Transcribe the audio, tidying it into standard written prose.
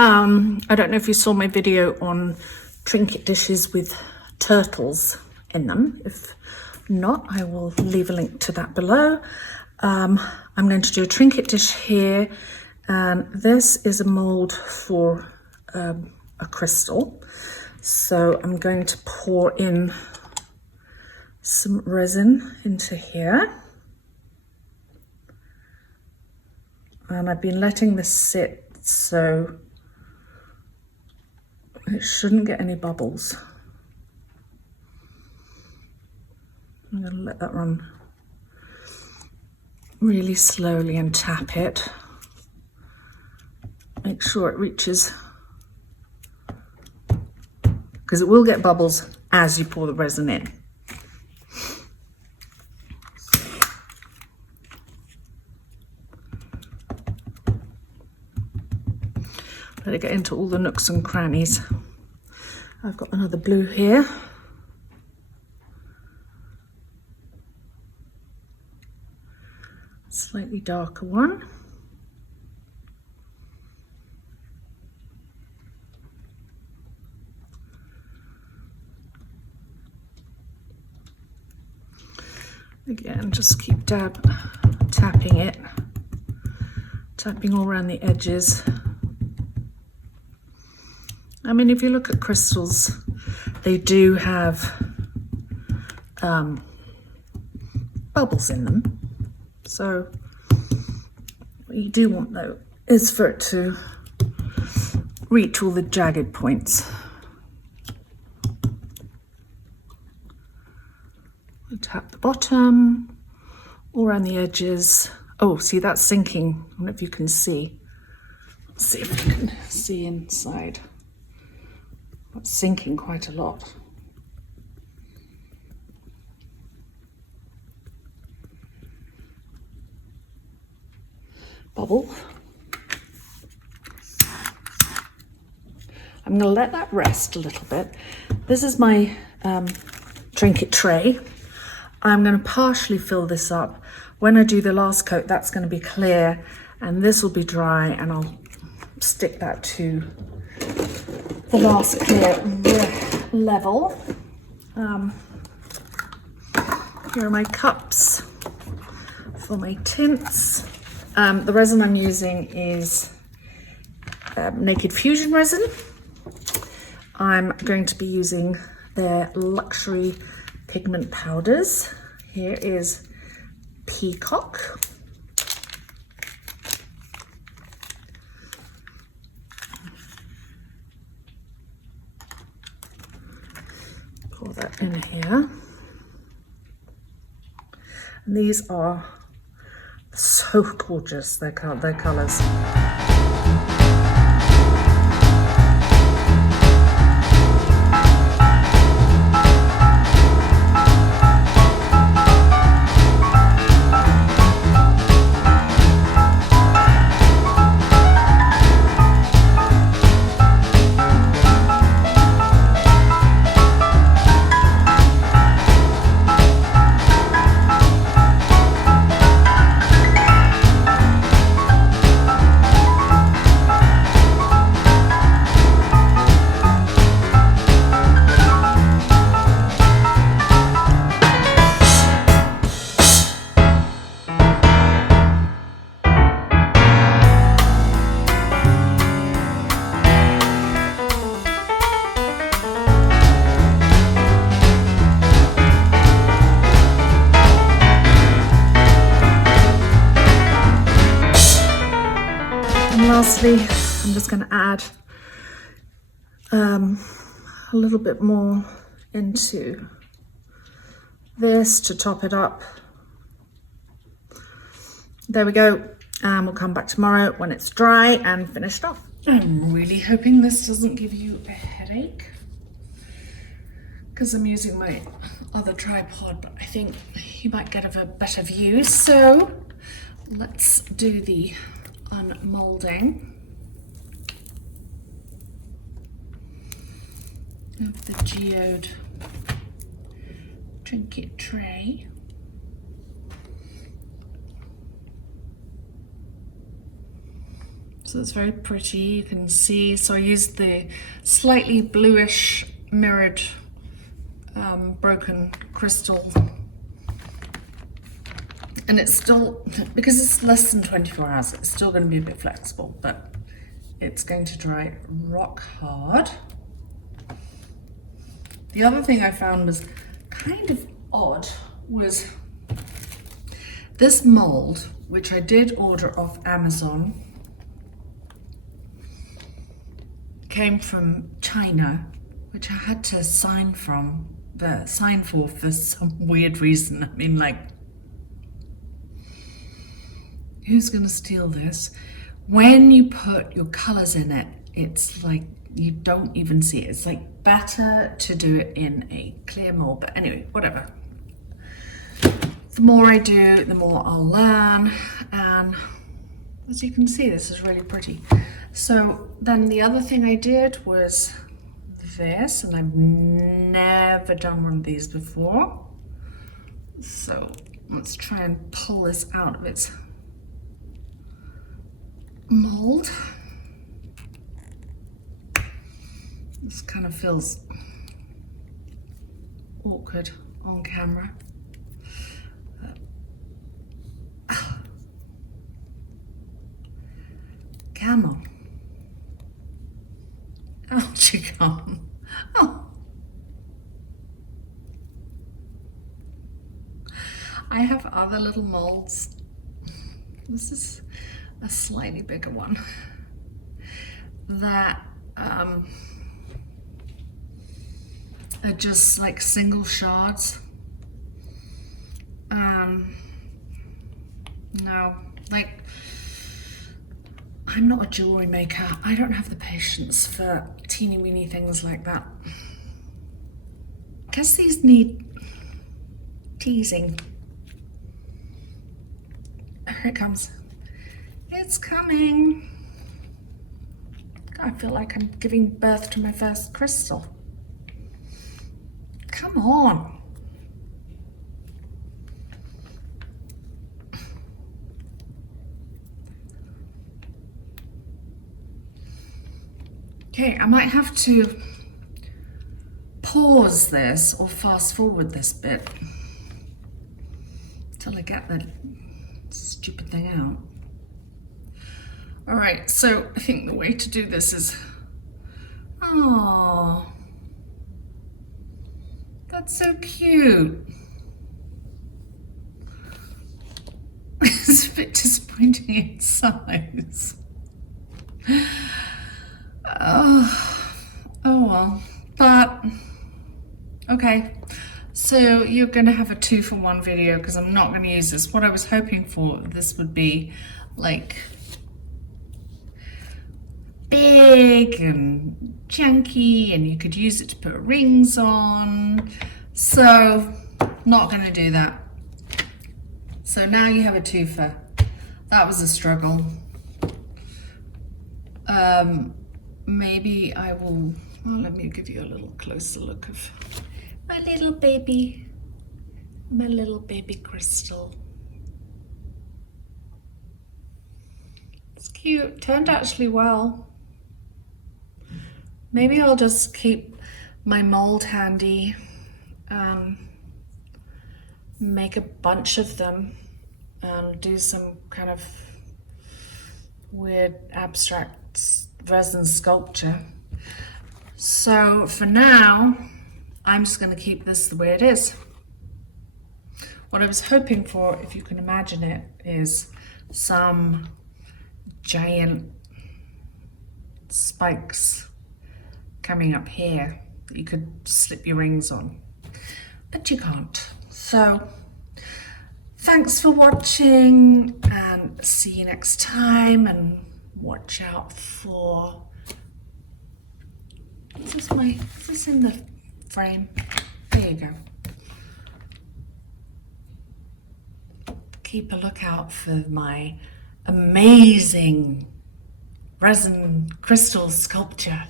I don't know if you saw my video on trinket dishes with turtles in them. If not, I will leave a link to that below. I'm going to do a trinket dish here, and this is a mold for a crystal. So I'm going to pour in some resin into here. And I've been letting this sit, so it shouldn't get any bubbles. I'm going to let that run really slowly and tap it. Make sure it reaches, because it will get bubbles as you pour the resin in. Let it get into all the nooks and crannies. I've got another blue here. Slightly darker one. Again, just keep tapping it, tapping all around the edges. I mean, if you look at crystals, they do have bubbles in them. So what you do want, though, is for it to reach all the jagged points. Tap the bottom, all around the edges. Oh, see, that's sinking. I don't know if you can see. Let's see if you can see inside. That's sinking quite a lot. Bubble. I'm going to let that rest a little bit. This is my trinket tray. I'm going to partially fill this up. When I do the last coat, that's going to be clear, and this will be dry, and I'll stick that to the last clear level. Here are my cups for my tints. The resin I'm using is Naked Fusion resin. I'm going to be using their Luxury Pigment Powders. Here is Peacock. Pour that in here. And these are so gorgeous, their colours. Lastly, I'm just going to add a little bit more into this to top it up. There we go, and we'll come back tomorrow when it's dry and finished off. I'm really hoping this doesn't give you a headache, because I'm using my other tripod, but I think you might get a better view. So let's do the unmolding of the geode trinket tray. So it's very pretty, you can see. So I used the slightly bluish mirrored broken crystal. And it's still, because it's less than 24 hours, it's still going to be a bit flexible, but it's going to dry rock hard. The other thing I found was kind of odd was this mold, which I did order off Amazon, came from China, which I had to sign for some weird reason. I mean, like, who's gonna steal this? When you put your colors in it, it's like you don't even see it. It's like better to do it in a clear mold, but anyway, whatever. The more I do, the more I'll learn, and as you can see, this is really pretty. So then the other thing I did was this, and I've never done one of these before. So let's try and pull this out of its mold. This kind of feels awkward on camera. Come on. Oh, she can't. Oh. I have other little molds. This is a slightly bigger one that are just like single shards. No, like, I'm not a jewelry maker. I don't have the patience for teeny weeny things like that. I guess these need teasing. Here it comes. It's coming. I feel like I'm giving birth to my first crystal. Come on. Okay, I might have to pause this or fast forward this bit till I get the stupid thing out. All right, so I think the way to do this is, oh, that's so cute. It's a bit disappointing in size. Oh well, but okay. So you're gonna have a 2-for-1 video because I'm not gonna use this. What I was hoping for, this would be like big and chunky and you could use it to put rings on. So not gonna do that. So now you have a 2-for. That was a struggle. Maybe I will, well, let me give you a little closer look of my little baby crystal. It's cute, turned actually well. Maybe I'll just keep my mold handy, make a bunch of them, and do some kind of weird abstract resin sculpture. So for now, I'm just going to keep this the way it is. What I was hoping for, if you can imagine it, is some giant spikes coming up here that you could slip your rings on, but you can't. So thanks for watching and see you next time, and watch out for, is this in the frame? There you go. Keep a lookout for my amazing resin crystal sculpture.